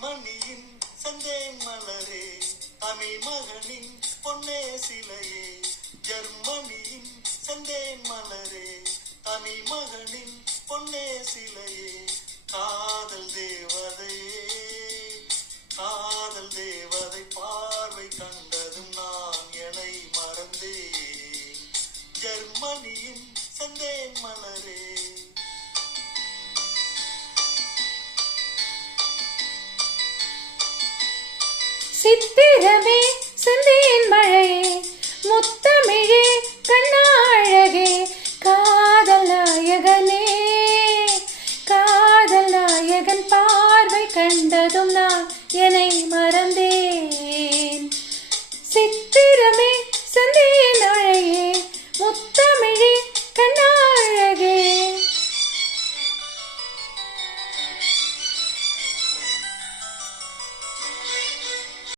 ஜெர்மனியின் செந்தேன் மலரே, தமிழ் மகனின் பொன்னே சிலையே. ஜெர்மனியின் செந்தேன் மலரே, தமிழ் மகனின் பொன்னே சிலையே. காதல் தேவதையே, காதல் தேவதை பார்வை கண்டதும் நான் என்னை மறந்தேன். ஜெர்மனியின் செந்தேன் மலரே. சித்திரமே செந்தேன் மழையே, முத்தமிழே கண்ணாழகே,